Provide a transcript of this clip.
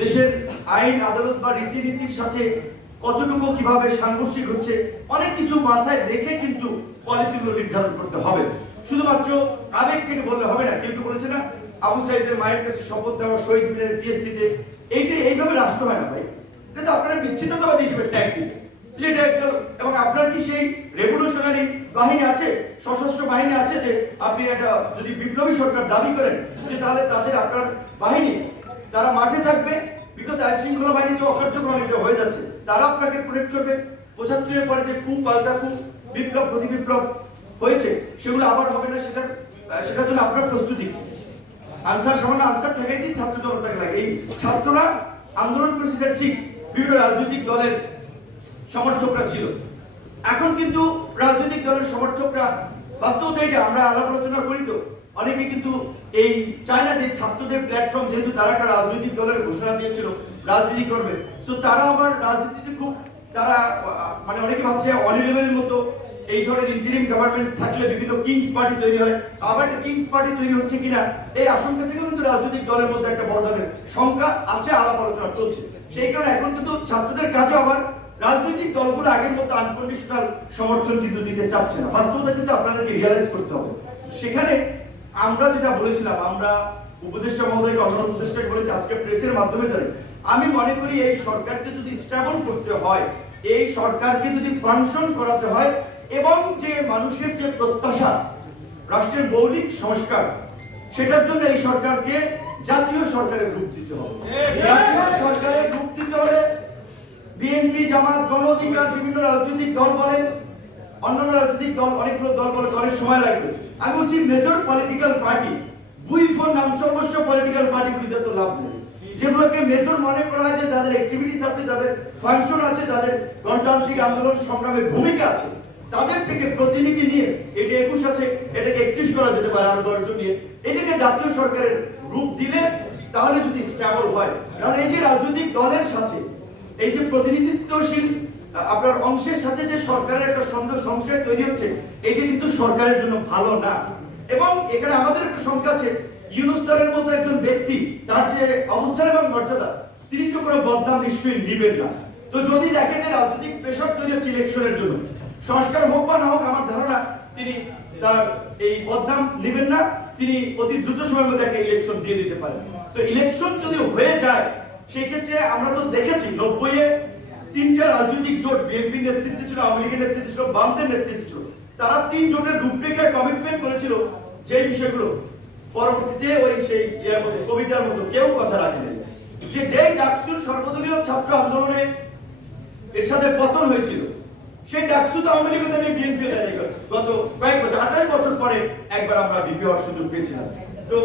দেশের আইন আদালত বা রীতিনীতির সাথে কতটুকু কিভাবে সাংঘর্ষিক হচ্ছে অনেক কিছু মাথায় রেখে কিন্তু পলিসিগুলো নির্ধারণ করতে হবে। শুধুমাত্র আবেগ থেকে বললে হবে না। কেউ বলেছে না আবু সাইদের মায়ের কাছে শপথ দেওয়া শহীদ মিনারের টিএসসিতে, এইভাবে রাষ্ট্র হয় না ভাই। কিন্তু আপনারা বিচ্ছিন্নতাবাদী হিসেবে ট্যাগ দিবেন এবং আপনার কি সেই রেভলিউশনারি বাহিনী আছে, সশস্ত্র বাহিনী আছে যে আপনি একটা যদি বিপ্লবী সরকার দাবি করেন যে তাহলে তাদের আপনার বাহিনী তারা মাঠে থাকবে, বিকজ আইন শৃঙ্খলা বাহিনী যে অকার্যক্রম এটা হয়ে যাচ্ছে, তারা আপনাকে প্রোটেক্ট করবে। ৭৫-এর পরে যে খুব পাল্টা খুব বিপ্লব প্রতি বিপ্লব হয়েছে সেগুলো আবার হবে না, সেটার জন্য আপনার প্রস্তুতি আনসার সামান্য আনসার ঠেকাই দিন ছাত্র জনতাকে লাগে। এই ছাত্ররা আন্দোলন করেছে সেটা ঠিক, বিভিন্ন রাজনৈতিক দলের সমর্থকরা ছিল। এখন কিন্তু রাজনৈতিক দলের সমর্থকরা বাস্তবতা এটা আমরা আলাপ আলোচনা করি তো অনেকে কিন্তু এই চায় না যে ছাত্রদের প্ল্যাটফর্ম, যেহেতু তারা একটা রাজনৈতিক দলের ঘোষণা দিয়েছিল রাজনীতি করবে, তো তারা আবার রাজনীতিতে খুব তারা মানে অনেকে ভাবছে অনিলেভেলের মতো এই ধরনের ইন্টারিম গভর্নমেন্ট থাকলে বিভিন্ন কিংস পার্টি তৈরি হয়, আবার একটা কিংস পার্টি তৈরি হচ্ছে কিনা এই আশঙ্কা থেকেও কিন্তু রাজনৈতিক দলের মধ্যে একটা বড় ধরনের সংখ্যা আছে, আলাপ আলোচনা চলছে। সেই কারণে এখন কিন্তু ছাত্রদের কাজে আবার রাজনৈতিক দলগুলো আগের মতো আনকন্ডিশনাল সমর্থন কিন্তু দিতে চাচ্ছে না। বাস্তবতা কিন্তু আপনাদেরকে রিয়ালাইজ করতে হবে। সেখানে আমরা যেটা বলেছিলাম, আমরা উপদেষ্টা মহোদয়কে অন্য উপদেষ্টাকে বলেছি, আজকে প্রেসের মাধ্যমে জানি, আমি মনে করি এই সরকারকে যদি স্টেবল করতে হয়, এই সরকারকে যদি ফাংশন করাতে হয় এবং যে মানুষের যে প্রত্যাশা রাষ্ট্রের মৌলিক সংস্কার, সেটার জন্য এই সরকারকে জাতীয় সরকারের রূপ দিতে হবে। জাতীয় সরকারের রূপ দিতে হলে বিএনপি, জামাত, গণ অধিকার, বিভিন্ন রাজনৈতিক দল বলেন, অন্যান্য রাজনৈতিক দল, অনেকগুলো দল বলে অনেক সময় লাগবে। আমি বলছি মেজর পলিটিক্যাল পার্টি, বুই ফর নাম সর্বস্ব পলিটিক্যাল পার্টি খুঁজে তো লাভ নেই। যেগুলোকে মেজর মনে করা হয় যে যাদের অ্যাক্টিভিটিস আছে, যাদের ফাংশন আছে, যাদের গণতান্ত্রিক আন্দোলন সংগ্রামের ভূমিকা আছে, তাদের থেকে প্রতিনিধি নিয়ে, এটা ২১ আছে, এটাকে ৩১ করা যেতে পারে আরো ১০ জন নিয়ে, এটাকে জাতীয় সরকারের রূপ দিলে তাহলে যদি স্টেবল হয়। কারণ এই যে রাজনৈতিক দলের সাথে এই যে প্রতিনিধিত্বশীল আপনার অংশের সাথে যে সরকারের একটা সংশয় তৈরি হচ্ছে, এটি কিন্তু সরকারের জন্য ভালো না। এবং এখানে আমাদের একটা সংখ্যা আছে, ইউনূস স্যারের মতো একজন ব্যক্তি, তার যে অবস্থান এবং মর্যাদা, তিনি তো কোনো বদনাম নিশ্চয়ই নিবেন না। তো যদি দেখেন যে রাজনৈতিক প্রেশার তৈরি হচ্ছে ইলেকশনের জন্য, সংস্কার হোক বা না হোক, আমার ধারণা তিনি তার এই বদনাম নিবেন না, তিনি অতি দ্রুত সময়ের মধ্যে একটা ইলেকশন দিয়ে দিতে পারেন। তো ইলেকশন যদি হয়ে যায়, সেই ক্ষেত্রে আমরা তো দেখেছি ৯০-এ ৩টা রাজনৈতিক জোট, বিএনপির নেতৃত্বে ছিল, আওয়ামী লীগের নেতৃত্বে ছিল, বামদের নেতৃত্বে ছিল, তারা ৩ জোটের রূপরেখায় কমিটমেন্ট করেছিল যে বিষয়গুলো পরবর্তীতে ওই সেই কবিতার মতো কেউ কথা রাখেনি, যে ডাকসুর সর্বদলীয় ছাত্র আন্দোলনে এর সাথে পতন হয়েছিল, সেই ডাকসু তো আওয়ামী লীগের নেই, বিএনপি গত কয়েক বছর ২৮ বছর পরে একবার আমরা বিপি হওয়ার সুযোগ পেয়েছিলাম। তো